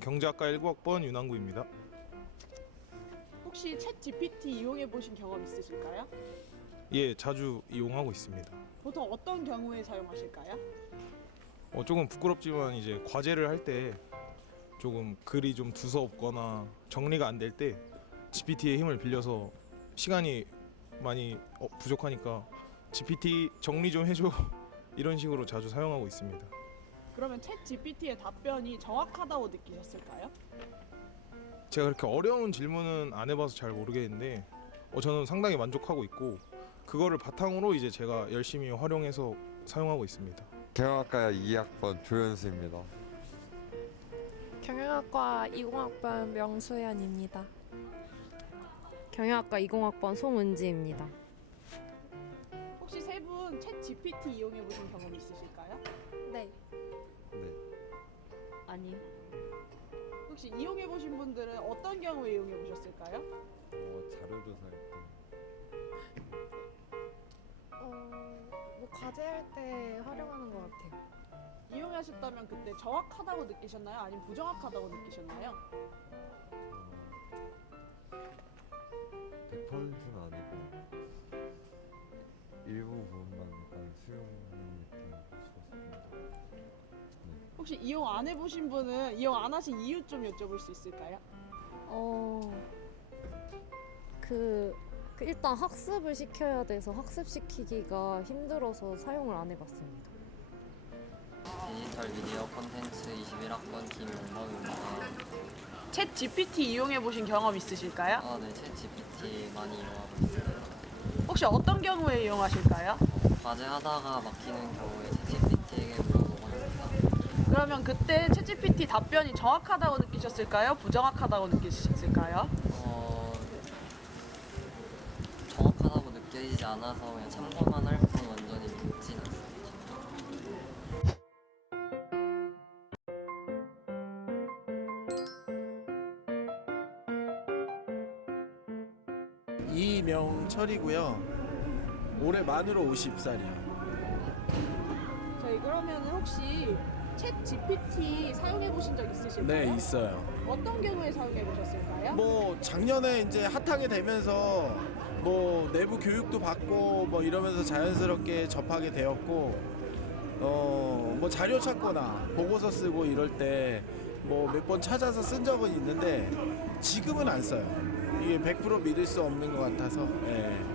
경제학과 19학번 윤항구입니다. 혹시 챗 GPT 이용해 보신 경험 있으실까요? 예, 자주 이용하고 있습니다. 보통 어떤 경우에 사용하실까요? 조금 부끄럽지만 이제 과제를 할 때 조금 글이 좀 두서없거나 정리가 안 될 때 GPT의 힘을 빌려서 시간이 많이 부족하니까 GPT 정리 좀 해줘 이런 식으로 자주 사용하고 있습니다. 그러면 챗 GPT의 답변이 정확하다고 느끼셨을까요? 제가 그렇게 어려운 질문은 안 해봐서 잘 모르겠는데 저는 상당히 만족하고 있고 그거를 바탕으로 이제 제가 열심히 활용해서 사용하고 있습니다. 경영학과 2학번 조현수입니다. 경영학과 20학번 명수연입니다. 경영학과 20학번 송은지입니다. 혹시 세 분 챗 GPT 이용해 보신 경험 있으실까요? 네. 네. 아니요. 혹시 이용해 보신 분들은 어떤 경우에 이용해 보셨을까요? 자료조사할 때. 뭐 과제할 때 활용하는 것 같아요. 이용하셨다면 그때 정확하다고 느끼셨나요? 아니면 부정확하다고 느끼셨나요? 100%는 아니고 일부 부분만 약간 수용하는 느낌이 있었습니다. 혹시 이용 안 해보신 분은 이용 안 하신 이유 좀 여쭤볼 수 있을까요? 일단 학습을 시켜야 돼서 학습시키기가 힘들어서 사용을 안 해봤습니다. 디지털 미디어 콘텐츠 21학번 김용범입니다. 챗 GPT 이용해 보신 경험 있으실까요? 네, 챗 GPT 많이 이용하고 있어요. 혹시 어떤 경우에 이용하실까요? 과제 하다가 막히는 경우에 챗 GPT에게 물어보고 합니다. 그러면 그때 챗 GPT 답변이 정확하다고 느끼셨을까요? 부정확하다고 느끼셨을까요? 정확하다고 느껴지지 않아서 그냥 참고만 할 뿐 완전히 믿진 않습니다. 이명철이고요. 올해 만으로 50살이요. 저희 그러면 혹시 챗 GPT 사용해 보신 적 있으실까요? 네, 있어요. 어떤 경우에 사용해 보셨을까요? 뭐 작년에 이제 핫하게 되면서 뭐 내부 교육도 받고 뭐 이러면서 자연스럽게 접하게 되었고 뭐 자료 찾거나 보고서 쓰고 이럴 때 뭐 몇 번 찾아서 쓴 적은 있는데 지금은 안 써요. 이게 100% 믿을 수 없는 것 같아서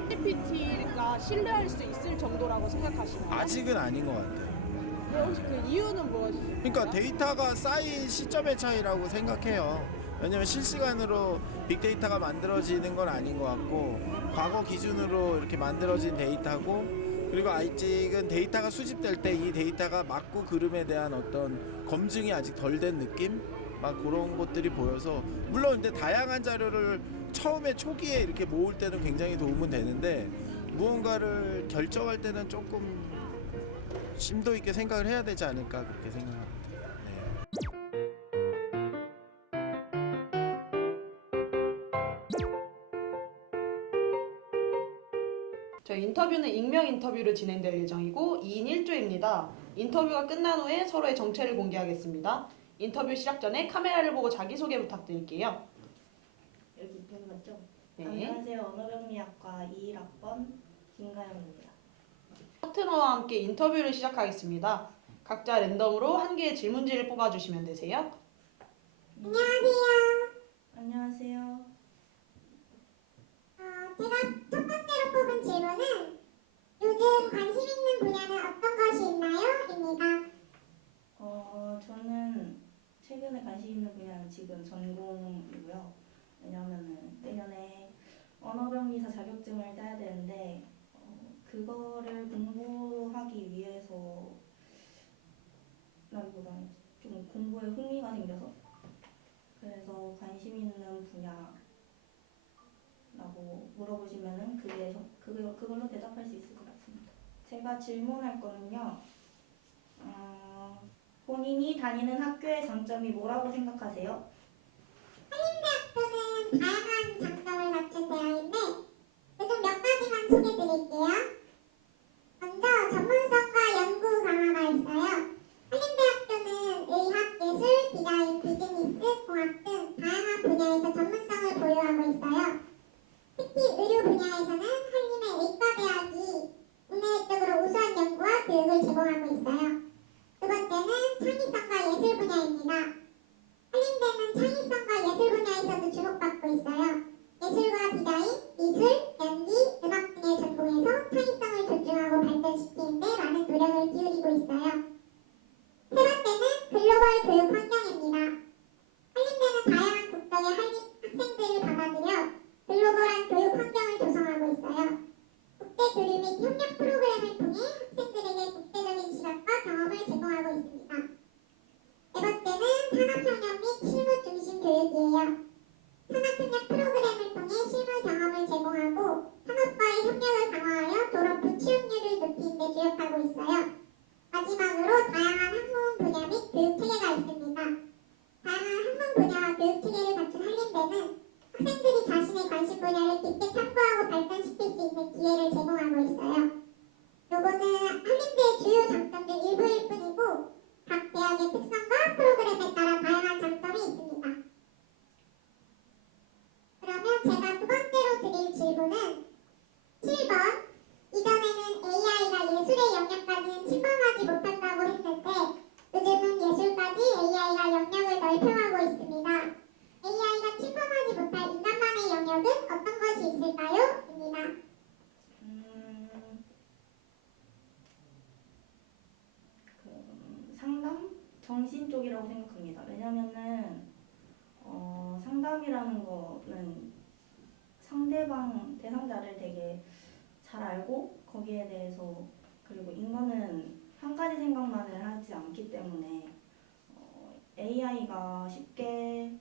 GPT가 신뢰할 수 있을 정도라고 생각하시나요? 아직은 아닌 것 같아요. 혹시 그 이유는 무엇이실까요? 그러니까 데이터가 쌓인 시점의 차이라고 생각해요. 왜냐면 실시간으로 빅데이터가 만들어지는 건 아닌 것 같고 과거 기준으로 이렇게 만들어진 데이터고 그리고 아직은 데이터가 수집될 때 이 데이터가 맞고 그름에 대한 어떤 검증이 아직 덜 된 느낌? 막 그런 것들이 보여서 물론 근데 다양한 자료를 처음에 초기에 이렇게 모을 때는 굉장히 도움은 되는데 무언가를 결정할 때는 조금 심도 있게 생각을 해야 되지 않을까 그렇게 생각합니다. 저희 인터뷰는 익명 인터뷰로 진행될 예정이고 2인 1조입니다. 인터뷰가 끝난 후에 서로의 정체를 공개하겠습니다. 인터뷰 시작 전에 카메라를 보고 자기소개 부탁드릴게요. 여기 있는 거죠? 네. 안녕하세요. 언어병리학과 21학번 김가영입니다. 파트너와 함께 인터뷰를 시작하겠습니다. 각자 랜덤으로 한 개의 질문지를 뽑아주시면 되세요. 안녕하세요. 제가 첫 번째로 뽑은 질문은 요즘 관심 있는 분야는 어떤 것이 있나요? 입니다. 저는 최근에 관심 있는 분야는 지금 전공이고요. 왜냐하면 내년에 언어병리사 자격증을 따야 되는데 그거를 공부하기 위해서 라기보다는 좀 공부에 흥미가 생겨서 그래서 관심 있는 분야라고 물어보시면은 그걸로 대답할 수 있을 것 같습니다. 제가 질문할 거는요. 본인이 다니는 학교의 장점이 뭐라고 생각하세요? 한림대학교는 다양한 장점을 갖춘 대학인데 요즘 몇 가지만 소개드릴게요. 먼저 전문성과 연구 강화가 있어요. 한림대학교는 의학, 예술, 디자인, 비즈니스, 공학 등 다양한 분야에서 전문성을 보유하고 있어요. 특히 의료 분야에서는 한림의 의과대학이 국내적으로 우수한 연구와 교육을 제공하고 있어요. 두 번째는 창의성과 예술 분야입니다. 한림대는 창의성과 예술 분야에서도 주목받고 있어요. 예술과 디자인, 미술, 연기, 음악 등의 전공에서 창의성을 존중하고 발전시키는 데 많은 노력을 기울이고 있어요. 세 번째는 글로벌 교육 환경입니다. 한림대는 다양한 국적의 한림 학생들을 받아들여 글로벌한 교육 환경을 조성하고 있어요. 국제 교류 및 협력 프로그램을 통해 학생들에게 국제적인 시각과 경험을 제공하고 있습니다. 네 번째는 산업협력 및 실무 중심 교육이에요. 산업협력 프로그램을 통해 실무 경험을 제공하고 산업과의 협력을 강화하여 졸업 후 취업률을 높이는 데 주력하고 있어요. 마지막으로 다양한 학문 분야 및 교육 체계가 있습니다. 다양한 학문 분야와 교육 체계를 갖춘 한림대는 학생들이 자신의 관심 분야를 깊게 탐구하고 발전시킬 수 있는 기회를 제공하고 있어요. 요거는 한림대의 주요 장점 중 일부일 뿐이고 각 대학의 특성과 프로그램에 따라 다양한 장점이 있습니다. 그러면 제가 두 번째로 드릴 질문은 7번. 이전에는 AI가 예술의 영역까지는 침범하지 못한다고 했는데 요즘은 예술까지 AI가 영역을 넓혀가고 있습니다. AI가 침범하지 못할 인간만의 영역은 어떤 것이 있을까요? 입니다. 상담? 정신 쪽이라고 생각합니다. 왜냐면은 상담이라는 거는 상대방, 대상자를 되게 잘 알고 거기에 대해서 그리고 인간은 한 가지 생각만을 하지 않기 때문에 AI가 쉽게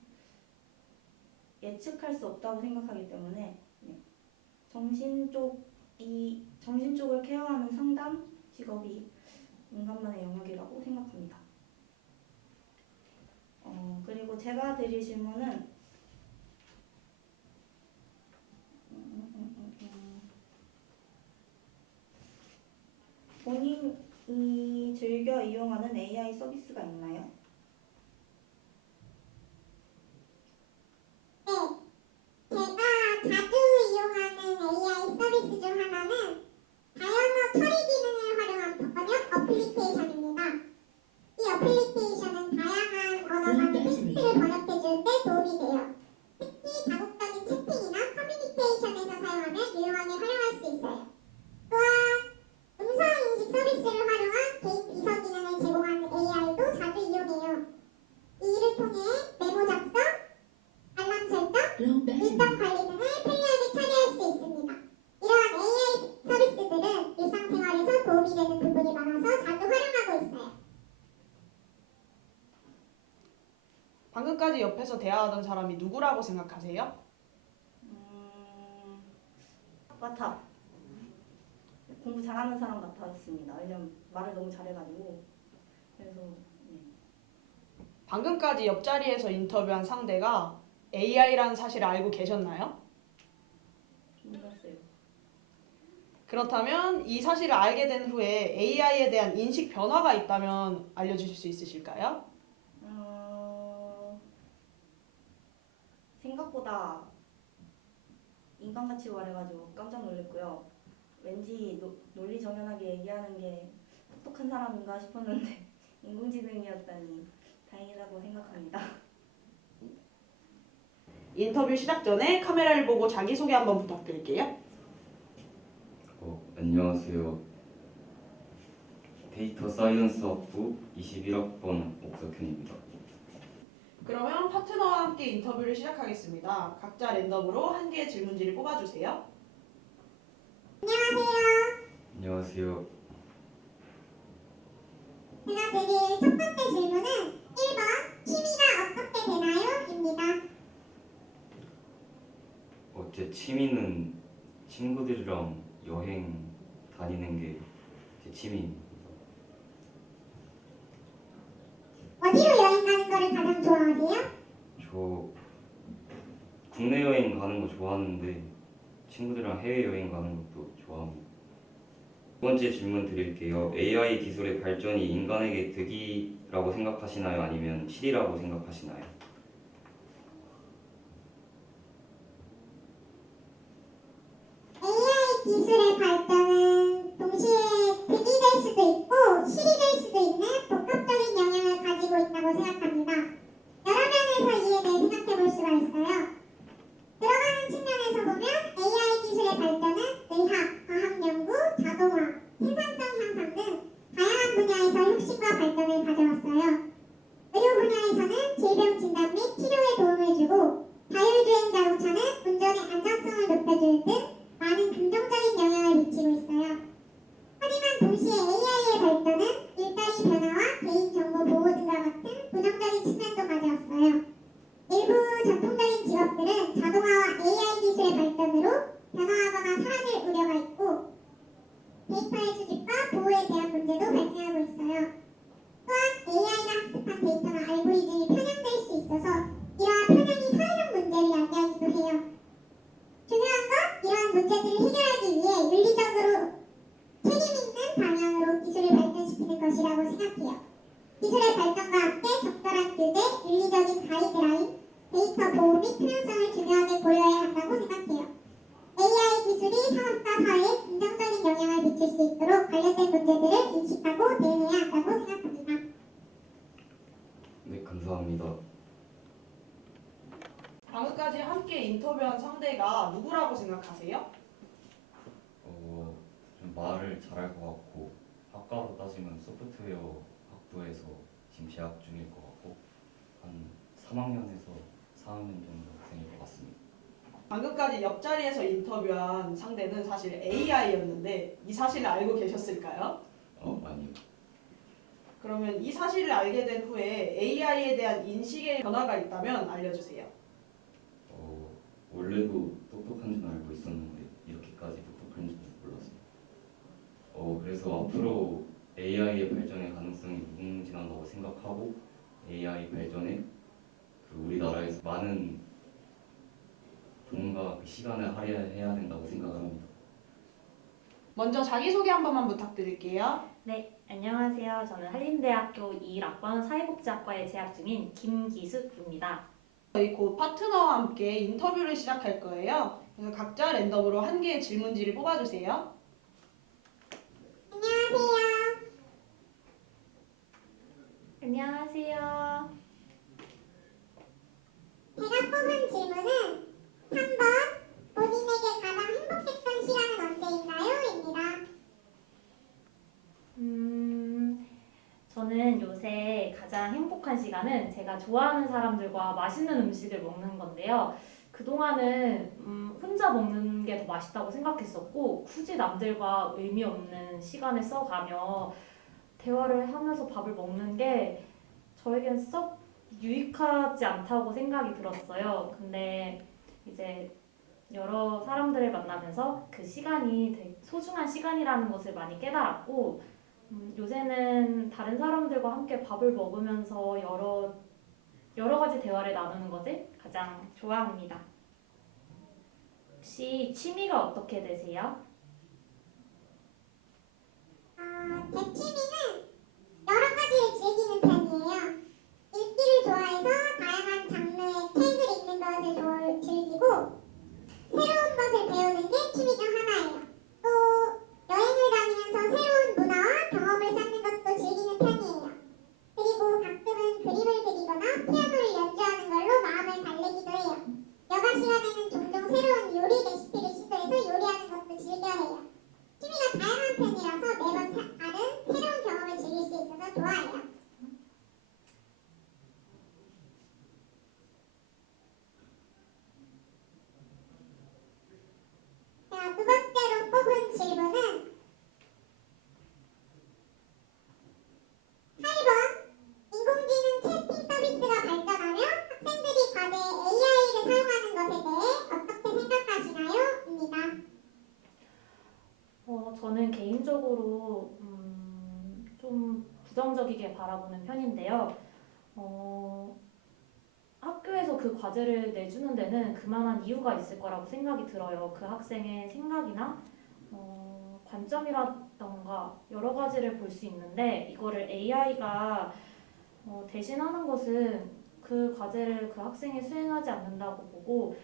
예측할 수 없다고 생각하기 때문에 정신 쪽을 케어하는 상담 직업이 인간만의 영역이라고 생각합니다. 그리고 제가 드릴 질문은 본인이 즐겨 이용하는 AI 서비스가 있나요? 네, 제가 자주 이용하는 AI 서비스 중 하나는 다양한 처리 기능을 활용한 번역 어플리케이션입니다. 이 어플리케이션은 다양한 언어 간 텍스트를 번역해줄 때 도움이 돼요. 특히 다국적인 채팅이나 커뮤니케이션에서 사용하면 유용하게 활용할 수 있어요. 또한 음성인식 서비스를 활용한 개인 비서 기능을 제공하는 AI도 자주 이용해요. 이 일을 통해 메모 작성, 알람 설정, 일정 관리 등을 편리하게 처리할 수 있습니다. 이러한 AI 서비스들은 일상생활에서 도움이 되는 부분이 많아서 자주 활용하고 있어요. 방금까지 옆에서 대화하던 사람이 누구라고 생각하세요? 같아. 공부 잘하는 사람 같았습니다. 왜냐면 말을 너무 잘해가지고. 그래서 방금까지 옆자리에서 인터뷰한 상대가 AI라는 사실을 알고 계셨나요? 몰랐어요. 그렇다면 이 사실을 알게 된 후에 AI에 대한 인식 변화가 있다면 알려주실 수 있으실까요? 생각보다 인간같이 말해가지고 깜짝 놀랐고요. 왠지 논리정연하게 얘기하는 게 똑똑한 사람인가 싶었는데 인공지능이었다니 다행이라고 생각합니다. 인터뷰 시작 전에 카메라를 보고 자기소개 한번 부탁드릴게요. 안녕하세요. 데이터 사이언스 학부 21학번 옥석현입니다. 그러면 파트너와 함께 인터뷰를 시작하겠습니다. 각자 랜덤으로 한 개의 질문지를 뽑아주세요. 안녕하세요. 제가 드릴 첫 번째 질문은 1번 취미가 어떻게 되나요? 입니다. 제 취미는 친구들이랑 여행 다니는 게 제 취미입니다. 거를 가장 좋아하세요? 저 국내 여행 가는 거 좋아하는데 친구들이랑 해외 여행 가는 것도 좋아합니다. 두 번째 질문 드릴게요. AI 기술의 발전이 인간에게 득이라고 생각하시나요? 아니면 실이라고 생각하시나요? AI 기술의 발전은 동시에 득이 될 수도 있고 실이 될 수도 있는 복합적인 영향을 가지고 있다고 생각합니다. 여러 면에서 이에 대해 생각해 볼 수가 있어요. 들어가는 측면에서 보면 AI 기술의 발전은 의학, 과학 연구, 자동화, 생산성 향상 등 다양한 분야에서 혁신과 발전을 가져왔어요. 의료 분야에서는 질병 진단 및 치료에 도움을 주고 자율주행 자동차는 운전의 안전성을 높여줄 등 많은 긍정적인 영향을 미치고 있어요. 하지만 동시에 AI의 발전은 일자리 변화와 개인정보 보호 등과 같은 부정적인 측면도 가져왔어요. 일부 전통적인 직업들은 자동화와 AI 기술의 발전으로 변화하거나 사라질 우려가 있고 데이터의 수집과 보호에 대한 문제도 발생하고 있어요. 또한 AI가 학습한 데이터나 알고리즘이 편향될 수 있어서 이러한 편향이 사회적 문제를 야기하기도 해요. 중요한 건 이러한 문제들을 해결하기 위해 윤리적으로 책임있는 방향으로 기술을 발전시키는 것이라고 생각해요. 기술의 발전과 함께 적절한 규제, 윤리적인 가이드라인, 데이터 보호 및 투명성을 중요하게 고려해야 한다고 생각해요. AI 기술이 산업과 사회에 긍정적인 영향을 미칠 수 있도록 관련된 문제들을 인식하고 대응해야 한다고 생각합니다. 네, 감사합니다. 방금까지 함께 인터뷰한 상대가 누구라고 생각하세요? 좀 말을 잘할 것 같고 학과로 따지면 소프트웨어 학부에서 지금 재학 중일 것 같고 한 3학년에서 4학년 정도 학생일 것 같습니다. 방금까지 옆자리에서 인터뷰한 상대는 사실 AI였는데 이 사실을 알고 계셨을까요? 아니요. 그러면 이 사실을 알게 된 후에 AI에 대한 인식의 변화가 있다면 알려주세요. 원래도 똑똑한 줄 알고 있었는데 이렇게까지 똑똑한 줄 몰랐어요. 그래서 앞으로 AI의 발전의 가능성이 무궁무진하다고 생각하고 AI 발전에 우리나라에서 많은 돈과 시간을 할애해야 된다고 생각합니다. 먼저 자기소개 한 번만 부탁드릴게요. 네, 안녕하세요. 저는 한림대학교 21학번 사회복지학과에 재학 중인 김기숙입니다. 저희 곧 파트너와 함께 인터뷰를 시작할 거예요. 그래서 각자 랜덤으로 한 개의 질문지를 뽑아주세요. 안녕하세요. 제가 뽑은 질문은 3번 본인에게 가장 행복했던 시간은 언제인가요? 입니다. 저는 요새 가장 행복한 시간은 제가 좋아하는 사람들과 맛있는 음식을 먹는 건데요. 그동안은 혼자 먹는 게 더 맛있다고 생각했었고 굳이 남들과 의미 없는 시간을 써가며 대화를 하면서 밥을 먹는 게 저에겐 썩 유익하지 않다고 생각이 들었어요. 근데 이제 여러 사람들을 만나면서 그 시간이 되게 소중한 시간이라는 것을 많이 깨달았고 요새는 다른 사람들과 함께 밥을 먹으면서 여러 가지 대화를 나누는 것을 가장 좋아합니다. 혹시 취미가 어떻게 되세요? 제 취미는 여러 가지를 즐기는 편이에요. 읽기를 좋아해서 다양한 장르의 책을 읽는 것을 즐기고 새로운 것을 배우는 게 취미 중 하나예요. 또 여행을 다니면서 새로운 문화와 경험을 쌓는 것도 즐기는 편이에요. 그리고 가끔은 그림을 그리거나 피아노를 연주하는 걸로 마음을 달래기도 해요. 여가 시간에는 종종 새로운 요리 레시피를 시도해서 요리하는 것도 즐겨해요. 취미가 다양한 편이라서 매번 다른 새로운 경험을 즐길 수 있어서 좋아해요. 자, 두 번째로 뽑은 질문은 8번 인공지능 채팅 서비스가 발전하며 학생들이 과제에 AI를 사용하는 것에 대해 어떻게 생각하시나요? 입니다. 저는 개인적으로 좀 부정적이게 바라보는 편인데요. 학교에서 그 과제를 내주는 데는 그만한 이유가 있을 거라고 생각이 들어요. 그 학생의 생각이나 관점이라던가 여러 가지를 볼 수 있는데 이거를 AI가 대신하는 것은 그 과제를 그 학생이 수행하지 않는다고 보고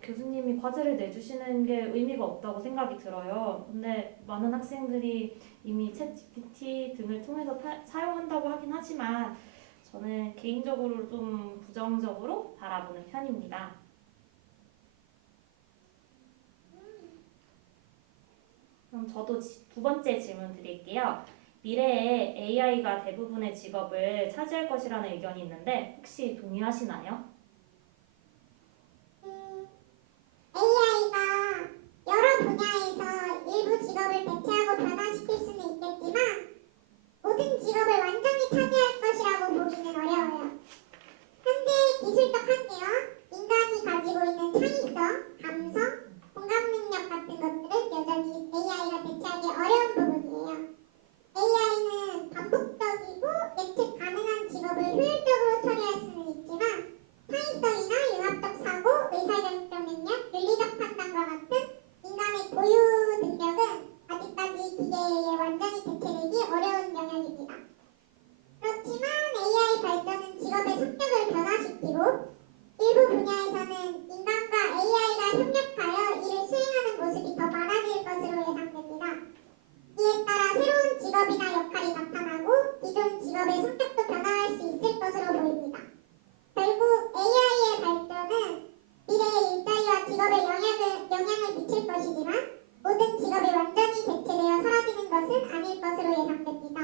교수님이 과제를 내주시는 게 의미가 없다고 생각이 들어요. 근데 많은 학생들이 이미 챗GPT 등을 통해서 사용한다고 하긴 하지만 저는 개인적으로 좀 부정적으로 바라보는 편입니다. 그럼 저도 두 번째 질문 드릴게요. 미래에 AI가 대부분의 직업을 차지할 것이라는 의견이 있는데 혹시 동의하시나요? AI가 여러 분야에서 일부 직업을 대체하고 변화시킬 수는 있겠지만 모든 직업을 완전히 차지할 것이라고 보기는 어려워요. 현재의 기술적 한계와 인간이 가지고 있는 창의성, 감성, 공감 능력 같은 것들은 여전히 AI가 대체하기 어려운 부분이에요. AI는 반복적이고 예측 가능한 직업을 효율적으로 처리할 수는 있지만 창의성이나 융합적 사고, 의사결정 능력, 윤리적 판단과 같은 인간의 고유 능력은 아직까지 기계에 의해 완전히 대체되기 어려운 영역입니다. 그렇지만 AI 발전은 직업의 성격을 변화시키고 일부 분야에서는 인간과 AI가 협력하여 이를 수행하는 모습이 더 많아질 것으로 예상됩니다. 이에 따라 새로운 직업이나 역할이 나타나고 기존 직업의 성격도 변화할 수 있을 것으로 보입니다. 결국 AI의 발전은 미래의 일자리와 직업에 영향을 미칠 것이지만 모든 직업이 완전히 대체되어 사라지는 것은 아닐 것으로 예상됩니다.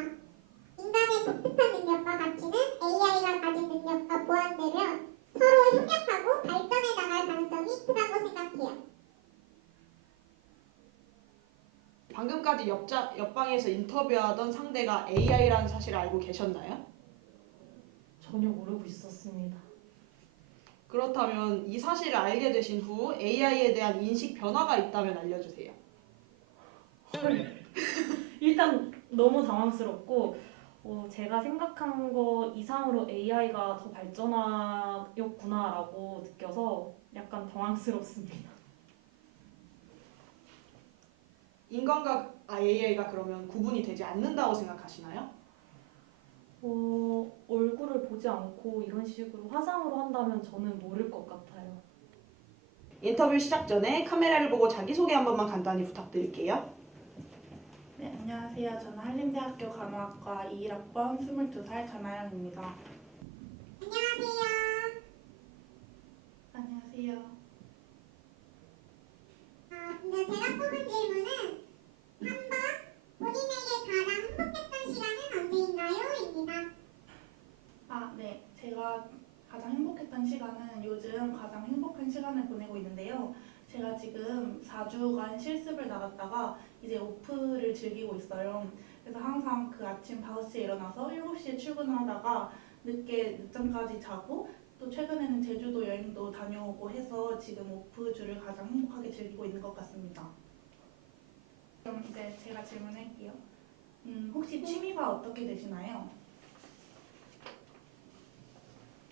인간의 독특한 능력과 가치는 AI가 가진 능력과 보완되면 서로 협력하고 발전해 나갈 가능성이 크다고 생각해요. 방금까지 옆방에서 인터뷰하던 상대가 AI라는 사실을 알고 계셨나요? 전혀 모르고 있었습니다. 그렇다면 이 사실을 알게 되신 후 AI에 대한 인식 변화가 있다면 알려주세요. 일단 너무 당황스럽고 제가 생각한 거 이상으로 AI가 더 발전하였구나라고 느껴서 약간 당황스럽습니다. 인간과 AI가 그러면 구분이 되지 않는다고 생각하시나요? 얼굴을 보지 않고 이런 식으로 화상으로 한다면 저는 모를 것 같아요. 인터뷰 시작 전에 카메라를 보고 자기소개 한 번만 간단히 부탁드릴게요. 네, 안녕하세요. 저는 한림대학교 간호학과 21학번 22살 전하영입니다. 안녕하세요. 안녕하세요. 근데 제가 뽑은 질문은 3번 본인에게 가장 행복했던 시간은 언제인가요? 입니다. 네. 제가 가장 행복했던 시간은 요즘 가장 행복한 시간을 보내고 있는데요. 제가 지금 4주간 실습을 나갔다가 이제 오프를 즐기고 있어요. 그래서 항상 그 아침 5시에 일어나서 7시에 출근을 하다가 늦잠까지 자고 또 최근에는 제주도 여행도 다녀오고 해서 지금 오프주를 가장 행복하게 즐기고 있는 것 같습니다. 그럼 이제 제가 질문할게요. 혹시 취미가 어떻게 되시나요?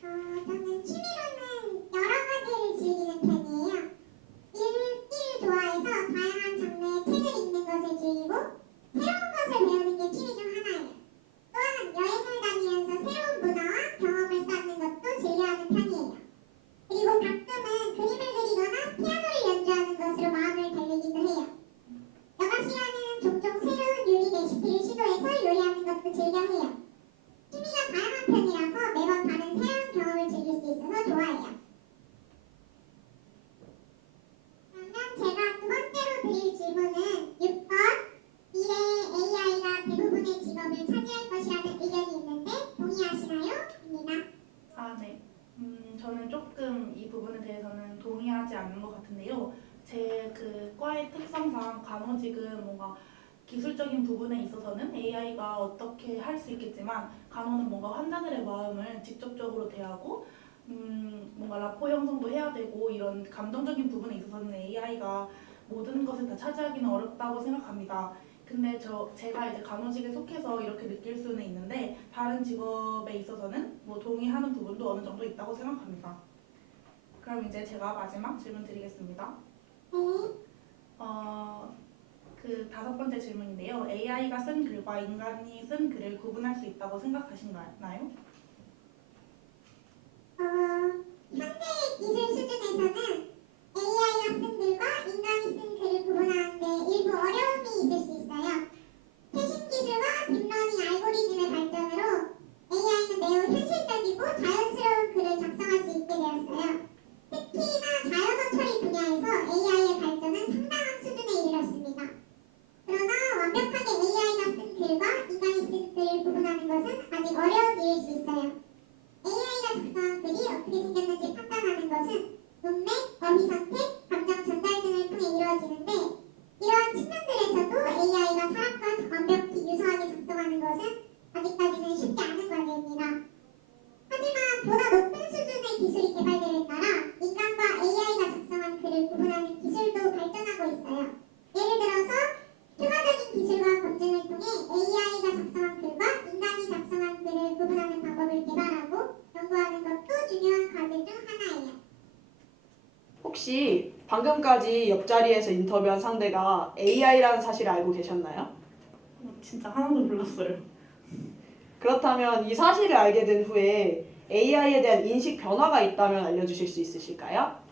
저는 취미로는 여러 가지를 즐기는 편이에요. 읽기를 좋아해서 다양한 장르의 책을 읽는 것을 즐기고 새로운 것을 배우는 게 취미 중 하나예요. 또한 여행을 다니면서 새로운 문화와 경험을 쌓는 것도 즐겨하는 편이에요. 그리고 가끔은 그림을 그리거나 피아노를 연주하는 것으로 마음을 달래기도 해요. 여가 시간에는 종종 새로운 요리 레시피를 시도해서 요리하는 것도 즐겨해요. 취미가 다양한 편이라서 매번 다른 새로운 경험을 즐길 수 있어서 좋아해요. 그러면 제가 두 번째로 드릴 질문은 6번 미래의 AI가 대부분의 직업을 차지할 것이라는 의견이 있는데 동의하시나요? 입니다. 네. 저는 조금 이 부분에 대해서는 동의하지 않는 것 같은데요. 제 그 과의 특성상 간호직은 뭔가 기술적인 부분에 있어서는 AI가 어떻게 할 수 있겠지만 간호는 뭔가 환자들의 마음을 직접적으로 대하고 뭔가 라포 형성도 해야 되고 이런 감정적인 부분에 있어서는 AI가 모든 것을 다 차지하기는 어렵다고 생각합니다. 근데 제가 이제 간호직에 속해서 이렇게 느낄 수는 있는데 다른 직업에 있어서는 뭐 동의하는 부분도 어느 정도 있다고 생각합니다. 그럼 이제 제가 마지막 질문 드리겠습니다. 그 5번째 질문인데요. AI가 쓴 글과 인간이 쓴 글을 구분할 수 있다고 생각하시나요? 현재 기술 수준에서는 AI가 쓴 글과 인간이 쓴 글을 구분하는데 일부 어려움이 있을 수 있어요. 최신 기술과 딥러닝 알고리즘의 발전으로 AI는 매우 현실적이고 자연스러운 글을 작성할 수 있게 되었어요. 특히나 자연어 처리 분야에서 AI의 발전은 상당한 수준에 이르렀습니다. 그러나 완벽하게 AI가 쓴 글과 인간이 쓴 글을 구분하는 것은 아직 어려운 일일 수 있어요. AI가 작성한 글이 어떻게 생겼는지 판단하는 것은 문맥, 어휘 선택, 감정 전달 등을 통해 이루어지는데 이러한 측면들에서도 AI가 사람과 완벽히 유사하게 작성하는 것은 아직까지는 쉽지 않은 과제입니다. 하지만 보다 높은 수준의 기술이 개발됨에 따라 인간과 AI가 작성한 글을 구분하는 기술도 발전하고 있어요. 예를 들어서 추가적인 기술과 검증을 통해 AI가 작성한 글과 인간이 작성한 글을 구분하는 방법을 개발하고 연구하는 것도 중요한 과제 중 하나예요. 혹시 방금까지 옆자리에서 인터뷰한 상대가 AI라는 사실을 알고 계셨나요? 진짜 하나도 몰랐어요. 그렇다면 이 사실을 알게 된 후에 AI에 대한 인식 변화가 있다면 알려주실 수 있으실까요?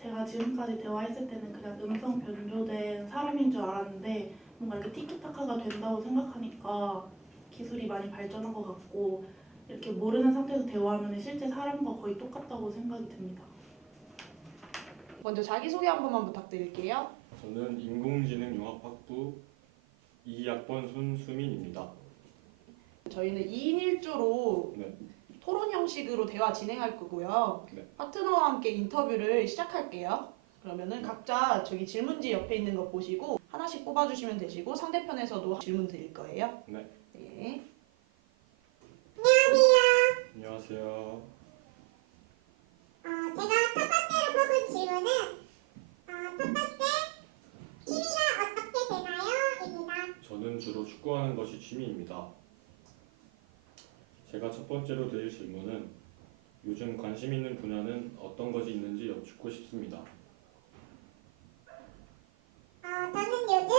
제가 지금까지 대화했을 때는 그냥 음성 변조된 사람인 줄 알았는데 뭔가 이렇게 티키타카가 된다고 생각하니까 기술이 많이 발전한 것 같고 이렇게 모르는 상태에서 대화하면 실제 사람과 거의 똑같다고 생각이 듭니다. 먼저 자기소개 한 번만 부탁드릴게요. 저는 인공지능융합학부 2학번 손수민입니다. 저희는 2인 1조로 네. 토론 형식으로 대화 진행할 거고요. 네. 파트너와 함께 인터뷰를 시작할게요. 그러면은 각자 저기 질문지 옆에 있는 거 보시고 하나씩 뽑아주시면 되시고 상대편에서도 질문 드릴 거예요. 네. 네. 안녕하세요. 제가 첫 번째로 뽑은 질문은 첫 번째, 취미가 어떻게 되나요? 입니다. 저는 주로 축구하는 것이 취미입니다. 제가 첫 번째로 드릴 질문은 요즘 관심 있는 분야는 어떤 것이 있는지 여쭙고 싶습니다. 저는 요즘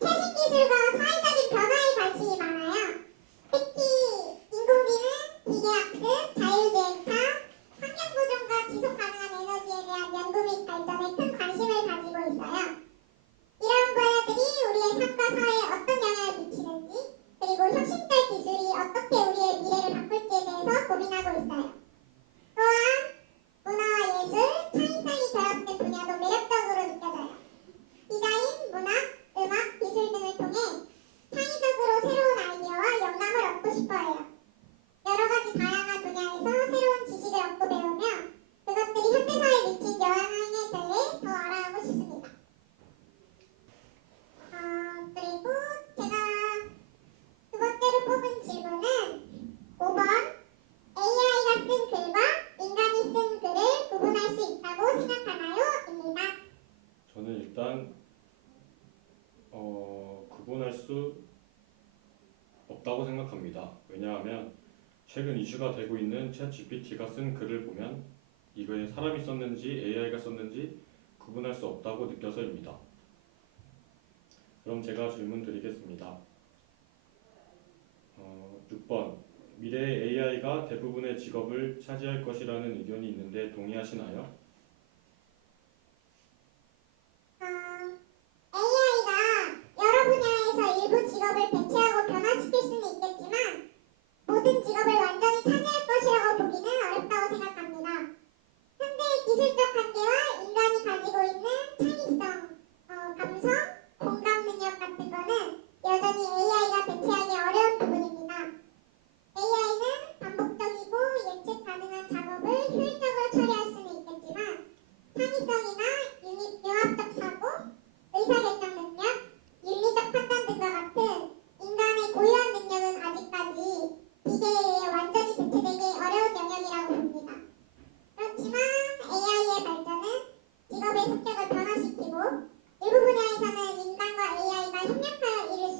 최신 기술과 사회적인 변화에 관심이 많아요. 특히 인공지능, 기계학습, 자율주행차, 환경보존과 지속가능한 에너지에 대한 연구 및 발전에 큰 관심을 가지고 있어요. 이런 분야들이 우리의 삶과 사회에 어떤 영향을 미치는지 그리고 혁신적 기술이 어떻게 우리의 미래를 바꿀지에 대해서 고민하고 있어요. 또한 문화와 예술, 창의성이 결합된 분야도 매력적으로 느껴져요. 디자인, 문학, 음악, 기술 등을 통해 창의적으로 새로운 아이디어와 영감을 얻고 싶어해요. 여러 가지 다양한 분야에서 새로운 지식을 얻고 배우며 그것들이 현대사회에 미친 영향에 대해 더 알아가고 싶습니다. 그리고 제가 두 번째로 뽑은 질문은 5번 AI가 쓴 글과 인간이 쓴 글을 구분할 수 있다고 생각하나요? 입니다. 저는 일단 구분할 수 없다고 생각합니다. 왜냐하면 최근 이슈가 되고 있는 챗GPT가 쓴 글을 보면 이거에 사람이 썼는지 AI가 썼는지 구분할 수 없다고 느껴서입니다. 그럼 제가 질문 드리겠습니다. 6번 미래의 AI가 대부분의 직업을 차지할 것이라는 의견이 있는데 동의하시나요? AI가 여러 분야에서 일부 직업을 배치하고 변화시킬 수는 있겠지만 모든 직업을 완전히 차지할 것이라고 보기는 어렵다고 생각합니다. 현대의 기술적 한계와 인간이 가지고 있는 창의성, 감성, 공감 능력 같은 거는 여전히 AI가 배치하기 어려운 부분입니다. AI는 반복적이고 예측 가능한 작업을 효율적으로 처리할 수는 있겠지만 창의성이나 융합적 사고, 의사결정 능력, 윤리적 판단 등과 같은 인간의 고유한 능력은 아직까지 기계에 의해 완전히 대체되기 어려운 영역이라고 봅니다. 그렇지만 AI의 발전은 직업의 성격을 변화시키고 일부 분야에서는 인간과 AI가 협력하여 일을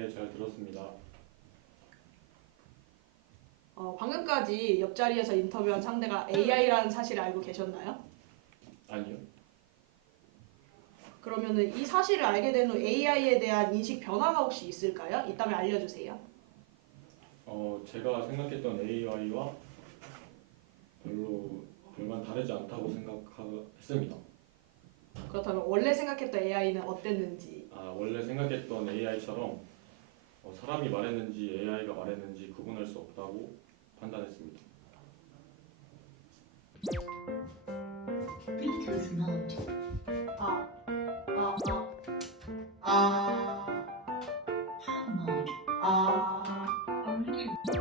네, 잘 들었습니다. 방금까지 옆자리에서 인터뷰한 상대가 AI라는 사실을 알고 계셨나요? 아니요. 그러면은 이 사실을 알게 된 후 AI에 대한 인식 변화가 혹시 있을까요? 있다면 알려주세요. 제가 생각했던 AI와 별반 다르지 않다고 생각했습니다. 그렇다면 원래 생각했던 AI는 어땠는지. 원래 생각했던 AI처럼 사람이 말했는지 AI가 말했는지 구분할 수 없다고 판단했습니다. Bluetooth mode. Pop mode. Original.